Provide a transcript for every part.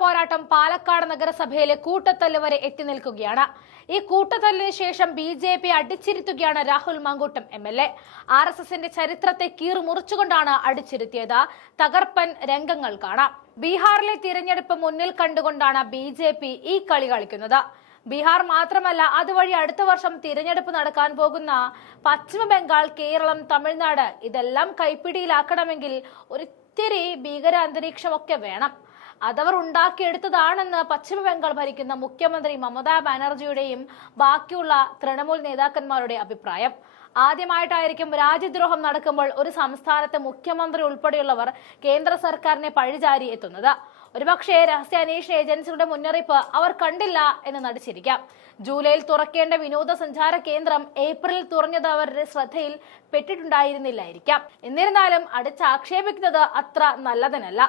പോരാട്ടം പാലക്കാട് നഗരസഭയിലെ കൂട്ടത്തല്ല് വരെ എത്തി നിൽക്കുകയാണ്. ഈ കൂട്ടത്തല്ലിന് ശേഷം BJP അടിച്ചിരുത്തുകയാണ് രാഹുൽ മാങ്കൂട്ടം MLA. RSSന്റെ ചരിത്രത്തെ കീറുമുറിച്ചുകൊണ്ടാണ് അടിച്ചിരുത്തിയത്. തകർപ്പൻ രംഗങ്ങൾ കാണാം. ബീഹാറിലെ തിരഞ്ഞെടുപ്പ് മുന്നിൽ കണ്ടുകൊണ്ടാണ് BJP ഈ കളി കളിക്കുന്നത്. ബീഹാർ മാത്രമല്ല, അതുവഴി അടുത്ത വർഷം തിരഞ്ഞെടുപ്പ് നടക്കാൻ പോകുന്ന പശ്ചിമ ബംഗാൾ, കേരളം, തമിഴ്നാട് ഇതെല്ലാം കൈപ്പിടിയിലാക്കണമെങ്കിൽ ഒരിത്തിരി ഭീകര അന്തരീക്ഷമൊക്കെ വേണം. അതവർ ഉണ്ടാക്കിയെടുത്തതാണെന്ന് പശ്ചിമ ബംഗാൾ ഭരിക്കുന്ന മുഖ്യമന്ത്രി മമതാ ബാനർജിയുടെയും ബാക്കിയുള്ള തൃണമൂൽ നേതാക്കന്മാരുടെ അഭിപ്രായം. ആദ്യമായിട്ടായിരിക്കും രാജ്യദ്രോഹം നടക്കുമ്പോൾ ഒരു സംസ്ഥാനത്തെ മുഖ്യമന്ത്രി ഉൾപ്പെടെയുള്ളവർ കേന്ദ്ര സർക്കാരിനെ പഴിചാരി എത്തുന്നത്. ഒരുപക്ഷെ രഹസ്യാന്വേഷണ ഏജൻസികളുടെ മുന്നറിയിപ്പ് അവർ കണ്ടില്ല എന്ന് നടിച്ചിരിക്കാം. ജൂലൈയിൽ തുറക്കേണ്ട വിനോദസഞ്ചാര കേന്ദ്രം ഏപ്രിലിൽ തുറഞ്ഞത് അവരുടെ ശ്രദ്ധയിൽ പെട്ടിട്ടുണ്ടായിരുന്നില്ലായിരിക്കാം. എന്നിരുന്നാലും അടിച്ചാക്ഷേപിക്കുന്നത് അത്ര നല്ലതിനല്ല.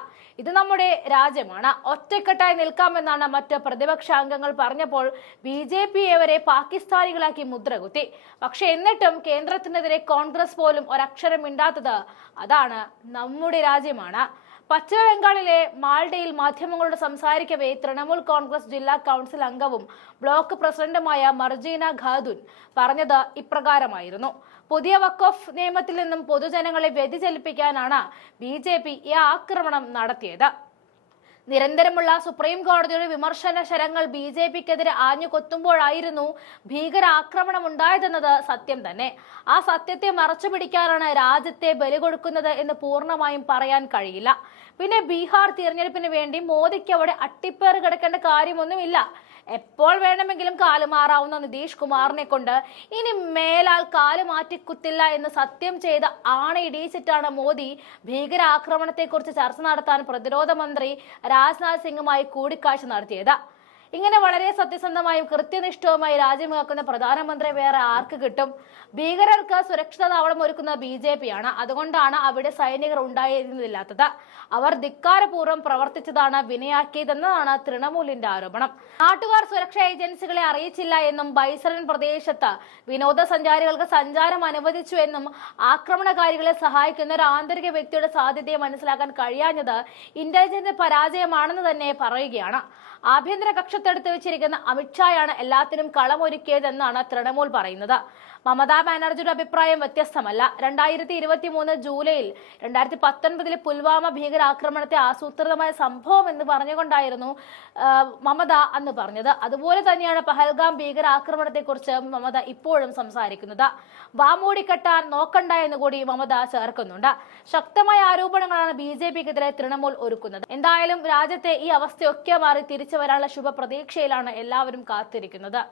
ഇത് നമ്മുടെ രാജ്യമാണ്, ഒറ്റക്കെട്ടായി നിൽക്കാമെന്നാണ് മറ്റ് പ്രതിപക്ഷ അംഗങ്ങൾ പറഞ്ഞപ്പോൾ BJP വരെ പാകിസ്ഥാനികളാക്കി മുദ്രകുത്തി. പക്ഷെ എന്നിട്ടും കേന്ദ്രത്തിനെതിരെ കോൺഗ്രസ് പോലും ഒരക്ഷരം മിണ്ടാത്തത് അതാണ് നമ്മുടെ രാജ്യമാണ്. പശ്ചിമ ബംഗാളിലെ മാൾഡയിൽ മാധ്യമങ്ങളോട് സംസാരിക്കവേ തൃണമൂൽ കോൺഗ്രസ് ജില്ലാ കൗൺസിൽ അംഗവും ബ്ലോക്ക് പ്രസിഡന്റുമായ മർജീന ഖാതുൻ പറഞ്ഞത് ഇപ്രകാരമായിരുന്നു. പുതിയ വഖഫ് നിയമത്തിൽ നിന്നും പൊതുജനങ്ങളെ വ്യതിചലിപ്പിക്കാനാണ് BJP ഈ ആക്രമണം നടത്തിയത്. നിരന്തരമുള്ള സുപ്രീം കോടതിയുടെ വിമർശന ശരങ്ങൾ BJPക്കെതിരെ ആഞ്ഞു കൊത്തുമ്പോഴായിരുന്നു ഭീകരാക്രമണം ഉണ്ടായതെന്നത് സത്യം തന്നെ. ആ സത്യത്തെ മറച്ചുപിടിക്കാനാണ് രാജ്യത്തെ ബലി കൊടുക്കുന്നത് എന്ന് പൂർണ്ണമായും പറയാൻ കഴിയില്ല. പിന്നെ ബീഹാർ തിരഞ്ഞെടുപ്പിന് വേണ്ടി മോദിക്ക് അവിടെ അട്ടിപ്പേറ് കിടക്കേണ്ട കാര്യമൊന്നുമില്ല. എപ്പോൾ വേണമെങ്കിലും കാലുമാറാവുന്ന നിതീഷ് കുമാറിനെ കൊണ്ട് ഇനി മേലാൽ കാലുമാറ്റിക്കുത്തില്ല എന്ന് സത്യം ചെയ്ത് ആണയിടിയിച്ചിട്ടാണ് മോദി ഭീകരാക്രമണത്തെക്കുറിച്ച് ചർച്ച നടത്താൻ പ്രതിരോധ മന്ത്രി രാജ്നാഥ് സിംഗുമായി കൂടിക്കാഴ്ച നടത്തിയത്. ഇങ്ങനെ വളരെ സത്യസന്ധമായും കൃത്യനിഷ്ഠവുമായി രാജ്യം കാക്കുന്ന പ്രധാനമന്ത്രി വേറെ ആർക്ക് കിട്ടും? ഭീകരർക്ക് സുരക്ഷിത താവളം ഒരുക്കുന്ന BJPയാണ്. അതുകൊണ്ടാണ് അവിടെ സൈനികർ ഉണ്ടായിരുന്നില്ലാത്തത്. അവർ ധിക്കാരപൂർവ്വം പ്രവർത്തിച്ചതാണ് വിനയാക്കിയതെന്നതാണ് തൃണമൂലിന്റെ ആരോപണം. നാട്ടുകാർ സുരക്ഷാ ഏജൻസികളെ അറിയിച്ചില്ല എന്നും ബൈസറൻ പ്രദേശത്ത് വിനോദസഞ്ചാരികൾക്ക് സഞ്ചാരം അനുവദിച്ചു എന്നും ആക്രമണകാരികളെ സഹായിക്കുന്ന ഒരു ആന്തരിക വ്യക്തിയുടെ സാധ്യതയെ മനസ്സിലാക്കാൻ കഴിയാഞ്ഞത് ഇന്റലിജൻസ് പരാജയമാണെന്ന് തന്നെ പറയുകയാണ്. ആഭ്യന്തര കക്ഷത്തെടുത്ത് വെച്ചിരിക്കുന്ന അമിത്ഷായാണ് എല്ലാത്തിനും കളമൊരുക്കിയതെന്നാണ് തൃണമൂൽ പറയുന്നത്. മമതാ ബാനർജിയുടെ അഭിപ്രായം വ്യത്യസ്തമല്ല. 2023 ജൂലൈയിൽ 2019 പുൽവാമ ഭീകരാക്രമണത്തെ ആസൂത്രിതമായ സംഭവം എന്ന് പറഞ്ഞുകൊണ്ടായിരുന്നു മമത അന്ന് പറഞ്ഞത്. അതുപോലെ തന്നെയാണ് പഹൽഗാം ഭീകരാക്രമണത്തെ കുറിച്ച് മമത ഇപ്പോഴും സംസാരിക്കുന്നത്. വാമൂടിക്കെട്ടാൻ നോക്കണ്ട എന്ന് കൂടി മമത ചേർക്കുന്നുണ്ട്. ശക്തമായ ആരോപണങ്ങളാണ് BJPക്കെതിരെ തൃണമൂൽ ഒരുക്കുന്നത്. എന്തായാലും രാജ്യത്തെ ഈ അവസ്ഥയൊക്കെ മാറി തിരിച്ചു വരാനുള്ള ശുഭപ്രതീക്ഷയിലാണ് എല്ലാവരും കാത്തിരിക്കുന്നത്.